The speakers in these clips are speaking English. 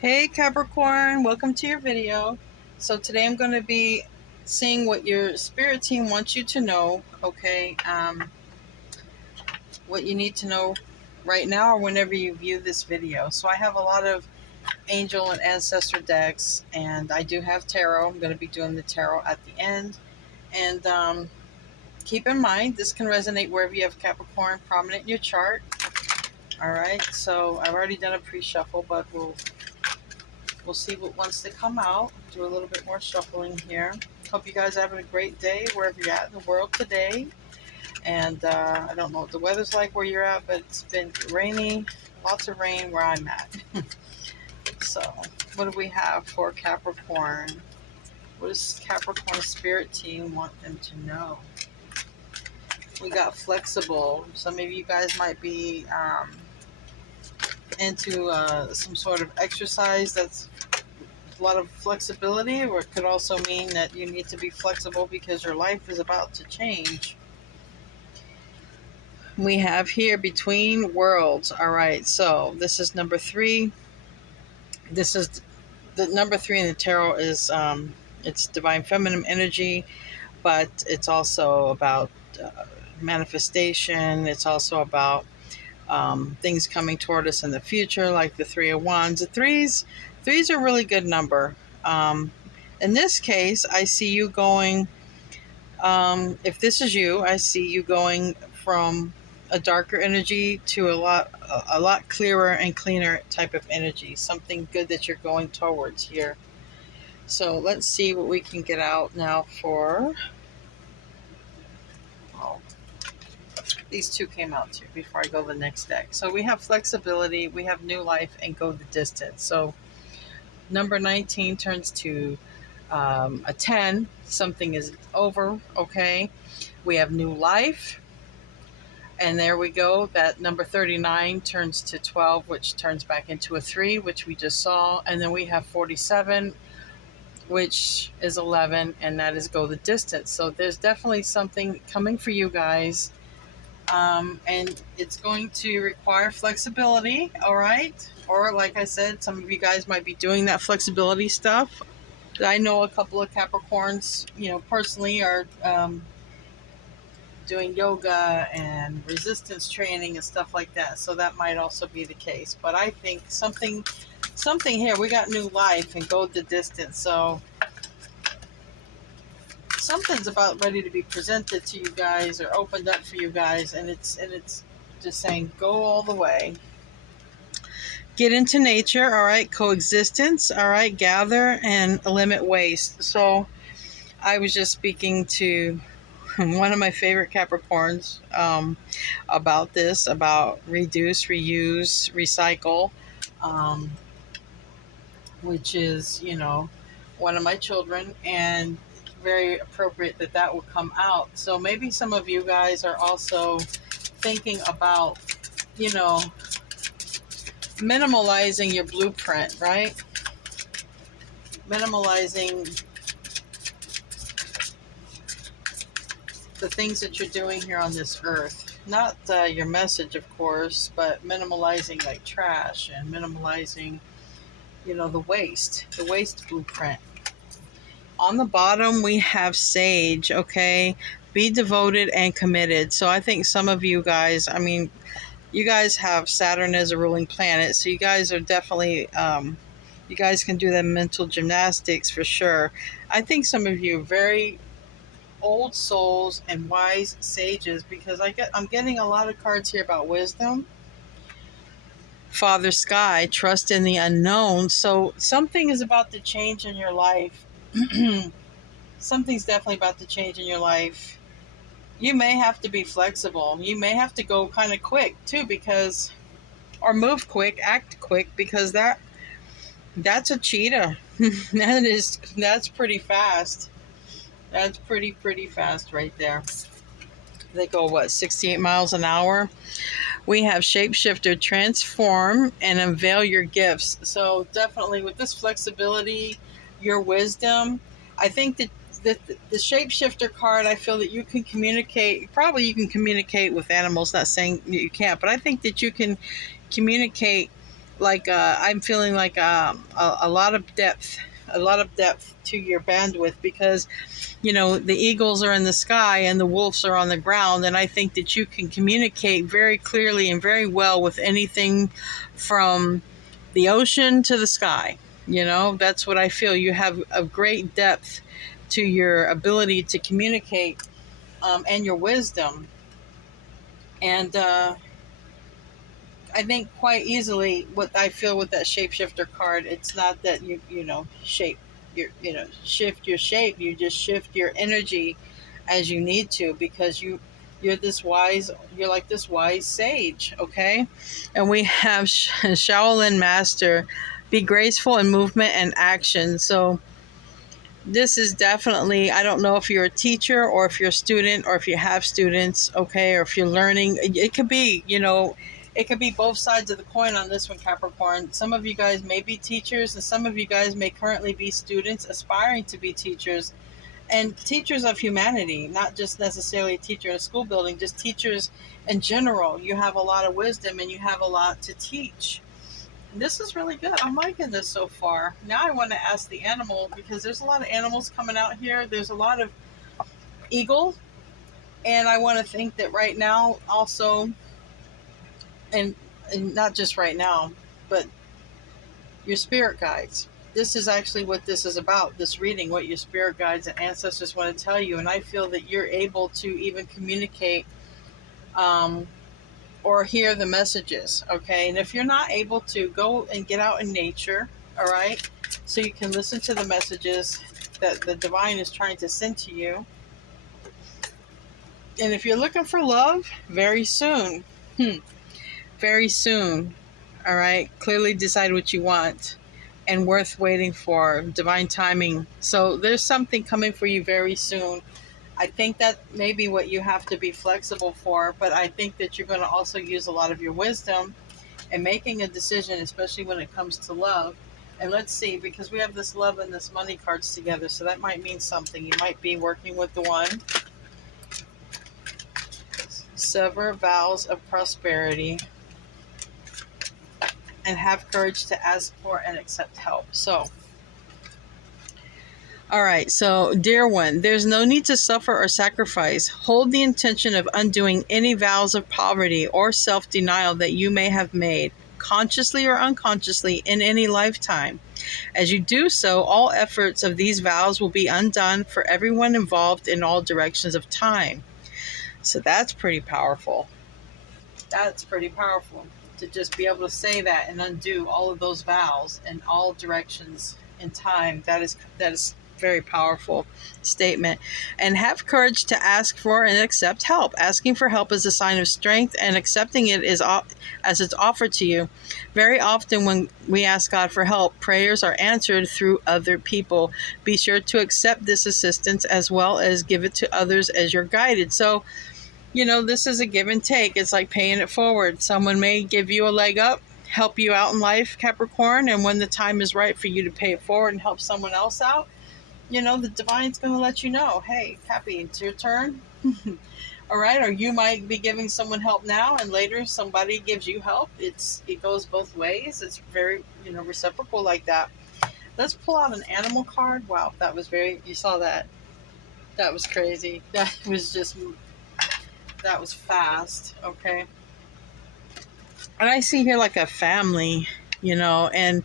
Hey Capricorn, welcome to your video. So today I'm going to be seeing what your spirit team wants you to know, okay? What you need to know right now or whenever you view this video. So I have a lot of angel and ancestor decks, and I do have tarot. I'm going to be doing the tarot at the end. And keep in mind, this can resonate wherever you have Capricorn prominent in your chart. All right, so I've already done a pre-shuffle, but we'll see what wants to come out. Do a little bit more shuffling here. Hope you guys are having a great day wherever you're at in the world today. And I don't know what the weather's like where you're at, but it's been rainy, lots of rain where I'm at. So what do we have for Capricorn? What does Capricorn spirit team want them to know? We got flexible. Some of you guys might be into some sort of exercise that's a lot of flexibility, or it could also mean that you need to be flexible because your life is about to change. We have here between worlds. All right, so this is number 3. This is the number 3 in the tarot is it's divine feminine energy, but it's also about manifestation. It's also about things coming toward us in the future, like the 3 of Wands. The threes are a really good number. In this case, I see you going, if this is you, I see you going from a darker energy to a lot clearer and cleaner type of energy, something good that you're going towards here. So let's see what we can get out now for, these two came out too before I go to the next deck. So we have flexibility, we have new life, and go the distance. So number 19 turns to a 10. Something is over, okay? We have new life. And there we go. That number 39 turns to 12, which turns back into a 3, which we just saw. And then we have 47, which is 11, and that is go the distance. So there's definitely something coming for you guys. And it's going to require flexibility, all right? Or like I said, some of you guys might be doing that flexibility stuff. I know a couple of Capricorns, personally are doing yoga and resistance training and stuff like that. So that might also be the case. But I think something here, we got new life and go the distance. So something's about ready to be presented to you guys or opened up for you guys, and it's just saying go all the way. Get into nature, all right, coexistence, all right, gather and limit waste. So I was just speaking to one of my favorite Capricorns about this, about reduce, reuse, recycle, which is, one of my children, and very appropriate that will come out. So maybe some of you guys are also thinking about, minimalizing your blueprint, right? Minimalizing the things that you're doing here on this earth. Not your message, of course, but minimalizing like trash and minimalizing, the waste blueprint. On the bottom, we have sage, okay? Be devoted and committed. So I think some of you guys, you guys have Saturn as a ruling planet, so you guys are definitely, you guys can do the mental gymnastics for sure. I think some of you are very old souls and wise sages, because I'm getting a lot of cards here about wisdom. Father Sky, trust in the unknown. So something is about to change in your life. Something's definitely about to change in your life. You may have to be flexible. You may have to go kind of quick too, or move quick, act quick, because that's a cheetah. That's pretty fast. That's pretty fast right there. They go, 68 miles an hour? We have shapeshifter, transform, and unveil your gifts. So definitely with this flexibility, your wisdom, I think that the shapeshifter card, I feel that you can communicate. Probably you can communicate with animals, not saying you can't, but I think that you can communicate like I'm feeling like a lot of depth, to your bandwidth, because the eagles are in the sky and the wolves are on the ground, and I think that you can communicate very clearly and very well with anything from the ocean to the sky. That's what I feel. You have a great depth to your ability to communicate, and your wisdom. And I think quite easily what I feel with that shapeshifter card, it's not that shift your shape. You just shift your energy as you need to, because you're like this wise sage, okay? And we have Shaolin Master, be graceful in movement and action. So this is definitely, I don't know if you're a teacher or if you're a student or if you have students, okay, or if you're learning. It could be, it could be both sides of the coin on this one, Capricorn. Some of you guys may be teachers, and some of you guys may currently be students aspiring to be teachers, and teachers of humanity, not just necessarily a teacher in a school building, just teachers in general. You have a lot of wisdom and you have a lot to teach. This is really good. I'm liking this so far. Now I want to ask the animal, because there's a lot of animals coming out here. There's a lot of eagles. And I want to think that right now also, and not just right now, but your spirit guides. This is actually what this is about, this reading, what your spirit guides and ancestors want to tell you. And I feel that you're able to even communicate, or hear the messages, okay? And if you're not able to, go and get out in nature, all right? So you can listen to the messages that the divine is trying to send to you. And if you're looking for love, very soon, very soon, all right? Clearly decide what you want, and worth waiting for, divine timing. So there's something coming for you very soon. I think that may be what you have to be flexible for, but I think that you're going to also use a lot of your wisdom in making a decision, especially when it comes to love. And let's see, because we have this love and this money cards together, so that might mean something. You might be working with the one. Sever vows of prosperity, and have courage to ask for and accept help. So, all right, so dear one, there's no need to suffer or sacrifice. Hold the intention of undoing any vows of poverty or self-denial that you may have made, consciously or unconsciously, in any lifetime. As you do so, all efforts of these vows will be undone for everyone involved in all directions of time. So that's pretty powerful. That's pretty powerful, to just be able to say that and undo all of those vows in all directions in time. That is very powerful statement. And have courage to ask for and accept help. Asking for help is a sign of strength, and accepting it is as it's offered to you. Very often when we ask God for help, prayers are answered through other people. Be sure to accept this assistance as well as give it to others as you're guided. So, this is a give and take. It's like paying it forward. Someone may give you a leg up, help you out in life, Capricorn, and when the time is right for you to pay it forward and help someone else out, the divine's going to let you know, hey, Cappy, it's your turn. All right, or you might be giving someone help now, and later somebody gives you help. It goes both ways. It's very, reciprocal like that. Let's pull out an animal card. Wow, you saw that. That was crazy. That was fast, okay? And I see here like a family, and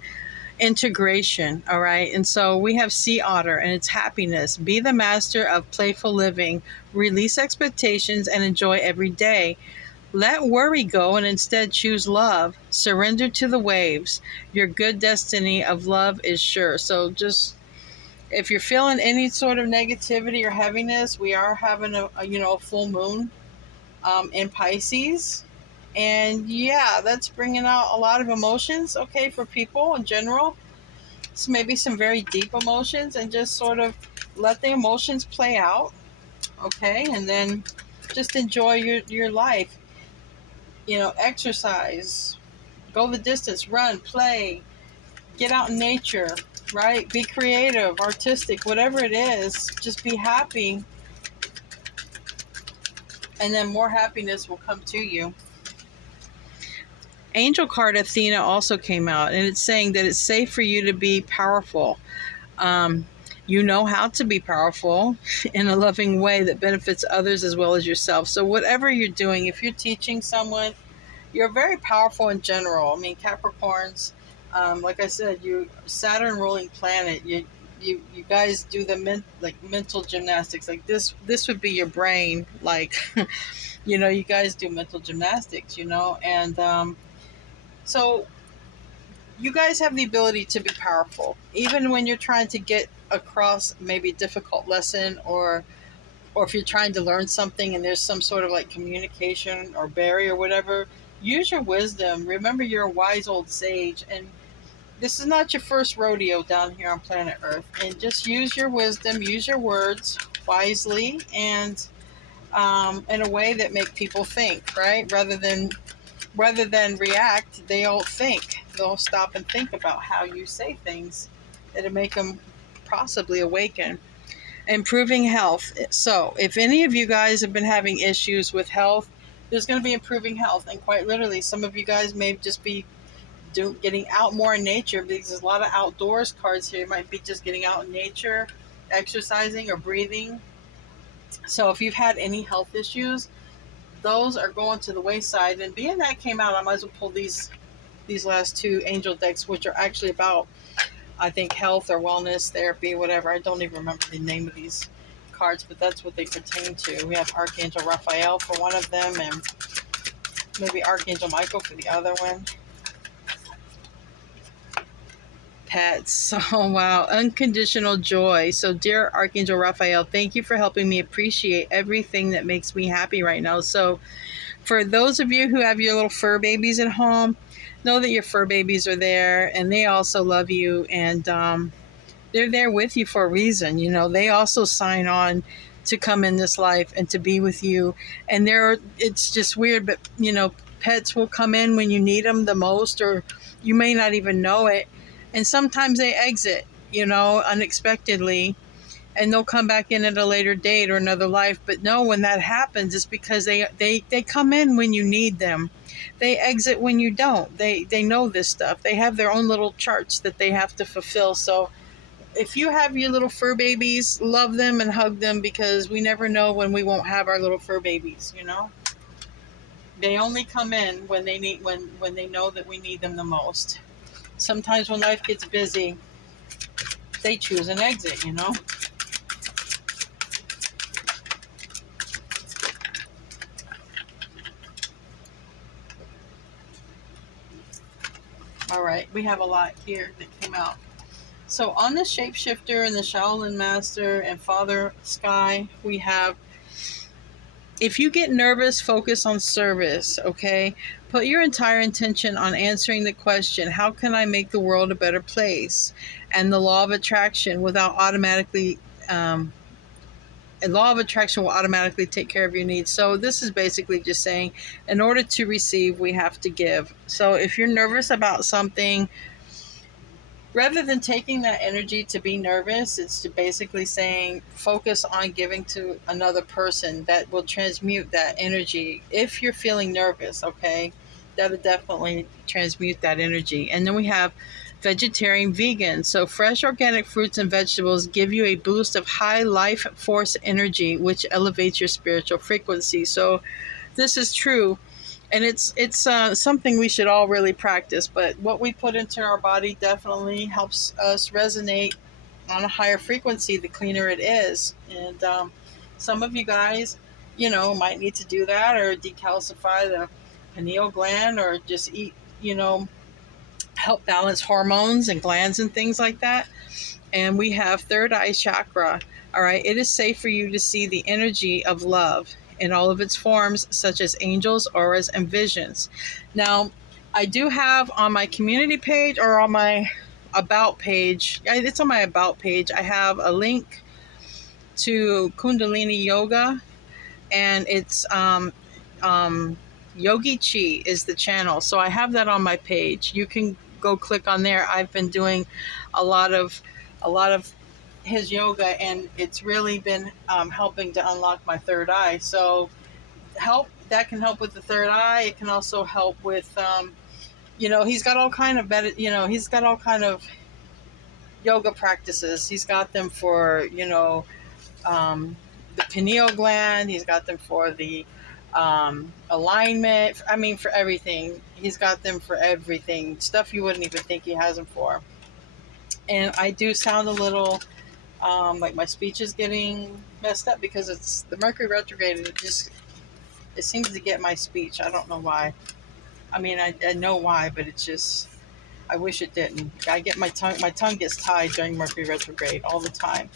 integration, all right? And so we have sea otter, and it's happiness. Be the master of playful living. Release expectations and enjoy every day. Let worry go and instead choose love. Surrender to the waves. Your good destiny of love is sure. So just, if you're feeling any sort of negativity or heaviness, we are having a full moon in Pisces. And yeah, that's bringing out a lot of emotions, okay, for people in general. So maybe some very deep emotions, and just sort of let the emotions play out, okay? And then just enjoy your life. Exercise, go the distance, run, play, get out in nature, right? Be creative, artistic, whatever it is, just be happy. And then more happiness will come to you. angel card Athena also came out, and it's saying that it's safe for you to be powerful. Um, you know how to be powerful in a loving way that benefits others as well as yourself. So whatever you're doing, if you're teaching someone, you're very powerful in general. I mean, Capricorns, like I said, you Saturn ruling planet. You guys do the mental gymnastics. Like this would be your brain. Like, you guys do mental gymnastics. And so you guys have the ability to be powerful, even when you're trying to get across maybe a difficult lesson, or if you're trying to learn something and there's some sort of like communication or barrier or whatever. Use your wisdom. Remember, you're a wise old sage, and this is not your first rodeo down here on planet Earth. And just use your wisdom, use your words wisely, and in a way that make people think, right? Rather than react, they'll think. They'll stop and think about how you say things that'll make them possibly awaken. Improving health. So, if any of you guys have been having issues with health, there's going to be improving health. And quite literally, some of you guys may just be getting out more in nature, because there's a lot of outdoors cards here. You might be just getting out in nature, exercising or breathing. So, if you've had any health issues, those are going to the wayside. And being that came out, I might as well pull these last two angel decks, which are actually about, I think, health or wellness, therapy, whatever. I don't even remember the name of these cards, but that's what they pertain to. We have Archangel Raphael for one of them, and maybe Archangel Michael for the other one. Pets. Oh, wow. Unconditional joy. So, dear Archangel Raphael, thank you for helping me appreciate everything that makes me happy right now. So, for those of you who have your little fur babies at home, know that your fur babies are there, and they also love you, and they're there with you for a reason. They also sign on to come in this life and to be with you. And it's just weird, but pets will come in when you need them the most, or you may not even know it. And sometimes they exit, unexpectedly, and they'll come back in at a later date or another life. But no, when that happens, it's because they come in when you need them. They exit when you don't. They know this stuff. They have their own little charts that they have to fulfill. So if you have your little fur babies, love them and hug them, because we never know when we won't have our little fur babies. They only come in when they need when they know that we need them the most. Sometimes when life gets busy, they choose an exit. All right, we have a lot here that came out. So on the Shapeshifter and the Shaolin Master and Father Sky, we have, if you get nervous, focus on service, okay? Put your entire intention on answering the question, how can I make the world a better place? And the law of attraction without automatically, and law of attraction will automatically take care of your needs. So this is basically just saying, in order to receive, we have to give. So if you're nervous about something, rather than taking that energy to be nervous, it's to basically saying, focus on giving to another person that will transmute that energy. If you're feeling nervous, okay, that'll definitely transmute that energy. And then we have vegetarian, vegan. So fresh organic fruits and vegetables give you a boost of high life force energy, which elevates your spiritual frequency. So this is true. And it's something we should all really practice. But what we put into our body definitely helps us resonate on a higher frequency, the cleaner it is. And some of you guys, might need to do that, or decalcify the pineal gland, or just eat, help balance hormones and glands and things like that. And we have third eye chakra. All right. It is safe for you to see the energy of love in all of its forms, such as angels, auras, and visions. Now, I do have on my community page, or on my about page, it's on my about page, I have a link to Kundalini Yoga, and it's Yogi Chi is the channel. So I have that on my page. You can go click on there. I've been doing a lot of his yoga, and it's really been helping to unlock my third eye. So that can help with the third eye. It can also help with He's got all kind of he's got all kind of yoga practices. He's got them for the pineal gland. He's got them for the alignment. I mean, for everything. He's got them for everything. Stuff you wouldn't even think he has them for. And I do sound a little like my speech is getting messed up because it's the Mercury retrograde. It seems to get my speech. I don't know why. I mean, I know why, but it's just I wish it didn't. I get my tongue gets tied during Mercury retrograde all the time.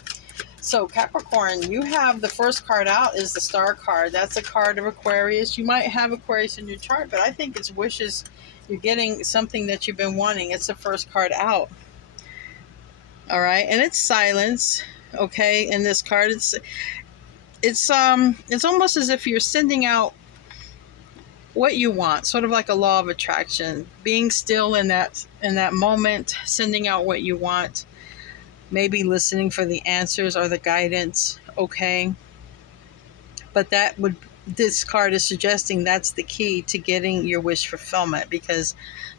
So Capricorn, you have the first card out is the Star card. That's a card of Aquarius. You might have Aquarius in your chart, but I think it's wishes. You're getting something that you've been wanting. It's the first card out. All right, and it's silence. Okay, in this card, it's almost as if you're sending out what you want, sort of like a law of attraction, being still in that moment, sending out what you want, maybe listening for the answers or the guidance. Okay, but this card is suggesting that's the key to getting your wish fulfillment, because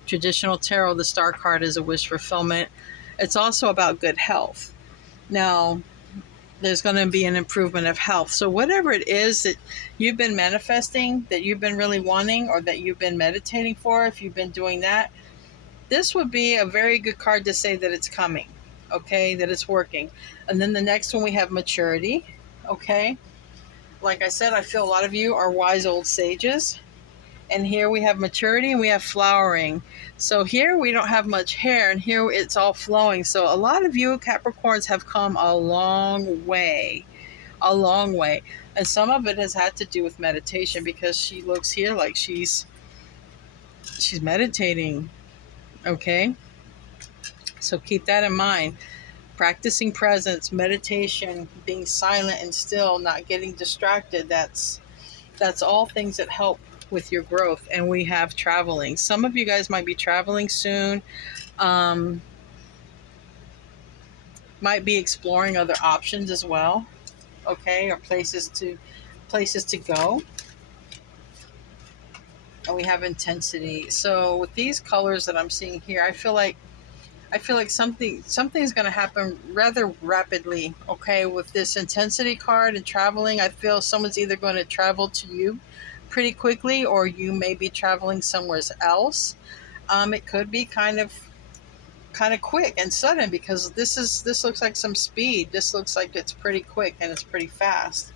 traditional tarot, the Star card is a wish fulfillment. It's also about good health. Now, there's going to be an improvement of health. So whatever it is that you've been manifesting, that you've been really wanting, or that you've been meditating for, if you've been doing that, this would be a very good card to say that it's coming, okay, that it's working. And then the next one we have maturity, okay. Like I said, I feel a lot of you are wise old sages. And here we have maturity and we have flowering. So here we don't have much hair, and here it's all flowing. So a lot of you Capricorns have come a long way, a long way. And some of it has had to do with meditation, because she looks here like she's meditating. Okay? So keep that in mind. Practicing presence, meditation, being silent and still, not getting distracted. That's all things that help with your growth. And we have traveling. Some of you guys might be traveling soon, might be exploring other options as well, okay, or places to go. And we have intensity. So with these colors that I'm seeing here, I feel like something's going to happen rather rapidly, okay, with this intensity card and traveling. I feel someone's either going to travel to you pretty quickly, or you may be traveling somewhere else. It could be kind of quick and sudden, because this looks like some speed. This looks like it's pretty quick and it's pretty fast.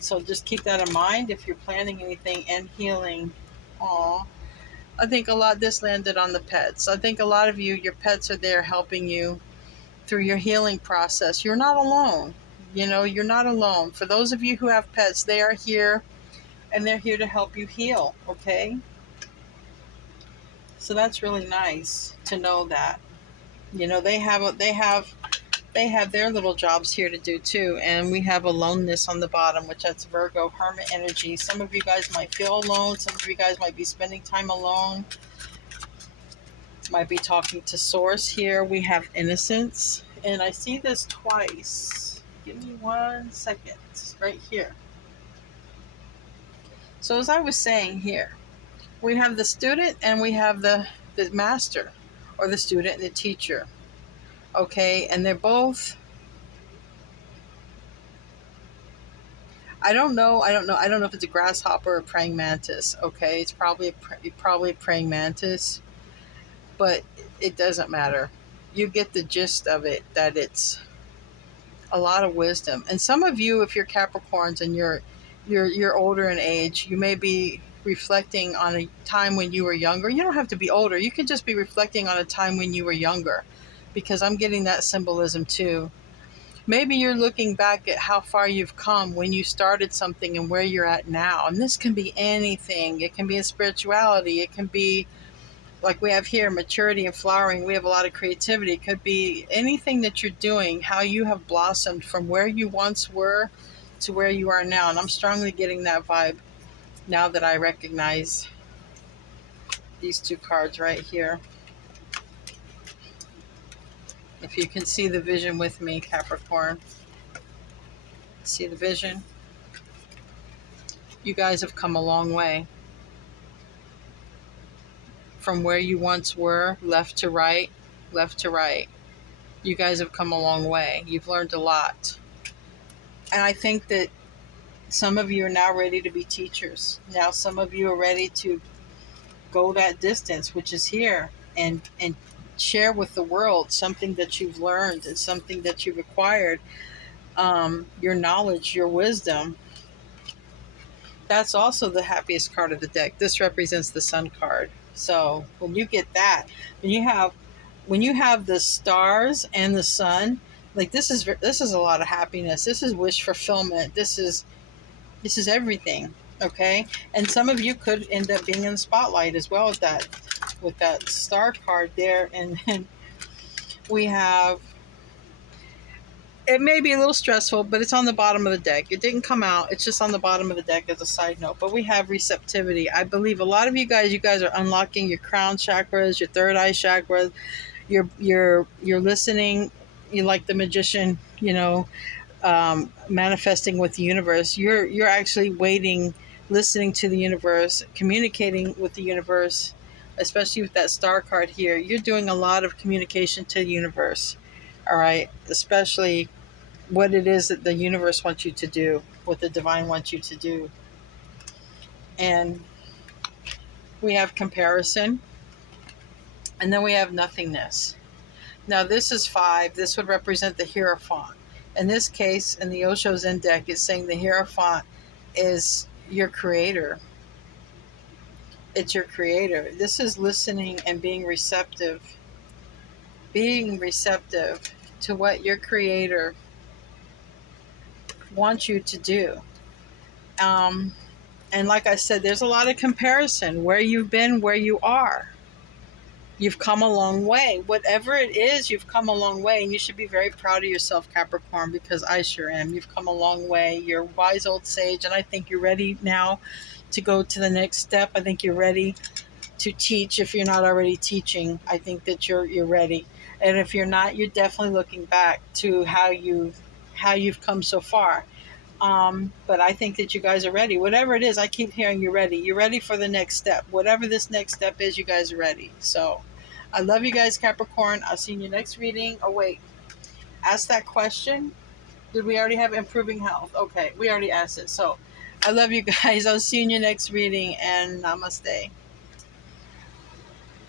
So just keep that in mind if you're planning anything. And healing. Aw. I think this landed on the pets. I think a lot of you, your pets are there helping you through your healing process. You're not alone. You're not alone. For those of you who have pets, they are here, and they're here to help you heal, okay? So that's really nice to know that. They have their little jobs here to do too. And we have aloneness on the bottom, which that's Virgo, hermit energy. Some of you guys might feel alone. Some of you guys might be spending time alone. Might be talking to source here. We have innocence. And I see this twice. Give me 1 second. Right here. So as I was saying here, we have the student and we have the master, or the student and the teacher. Okay, and they're both, I don't know if it's a grasshopper or a praying mantis. Okay, it's probably a praying mantis, but it doesn't matter. You get the gist of it, that it's a lot of wisdom. And some of you, if you're Capricorns and you're older in age, you may be reflecting on a time when you were younger. You don't have to be older. You could just be reflecting on a time when you were younger, because I'm getting that symbolism too. Maybe you're looking back at how far you've come when you started something and where you're at now. And this can be anything. It can be in spirituality. It can be, like we have here, maturity and flowering. We have a lot of creativity. It could be anything that you're doing, how you have blossomed from where you once were to where you are now. And I'm strongly getting that vibe now that I recognize these two cards right here. If you can see the vision with me, Capricorn. See the vision? You guys have come a long way. from where you once were, left to right, left to right. You guys have come a long way. You've learned a lot. And I think that some of you are now ready to be teachers. Now some of you are ready to go that distance, which is here, and share with the world something that you've learned and something that you've acquired, your knowledge, your wisdom. That's also the happiest card of the deck. This represents the Sun card. So when you get that, when you have the stars and the sun, like this is a lot of happiness. This is wish fulfillment. This is everything. Okay, and some of you could end up being in the spotlight as well with that star card there, and then we have, it may be a little stressful, but it's on the bottom of the deck. It didn't come out. It's just on the bottom of the deck as a side note. But we have receptivity. I believe a lot of you guys are unlocking your crown chakras, your third eye chakras. You're listening. You like the magician, manifesting with the universe. You're actually waiting, listening to the universe, communicating with the universe, especially with that star card here. You're doing a lot of communication to the universe. All right, especially what it is that the universe wants you to do, what the divine wants you to do. And we have comparison, and then we have nothingness. Now this is 5. This would represent the Hierophant. In this case, in the Osho Zen deck, it's saying the Hierophant is your creator. It's your creator. This is listening and being receptive. Being receptive to what your creator wants you to do. And like I said, there's a lot of comparison. Where you've been, where you are. You've come a long way. Whatever it is, you've come a long way. And you should be very proud of yourself, Capricorn, because I sure am. You've come a long way. You're a wise old sage, and I think you're ready now to go to the next step. I think you're ready to teach. If you're not already teaching, I think that you're ready. And if you're not, you're definitely looking back to how you've come so far. But I think that you guys are ready. Whatever it is, I keep hearing you're ready. You're ready for the next step. Whatever this next step is, you guys are ready. So I love you guys, Capricorn. I'll see you in your next reading. Oh, wait. Ask that question. Did we already have improving health? Okay, we already asked it. So I love you guys. I'll see you in your next reading, and namaste.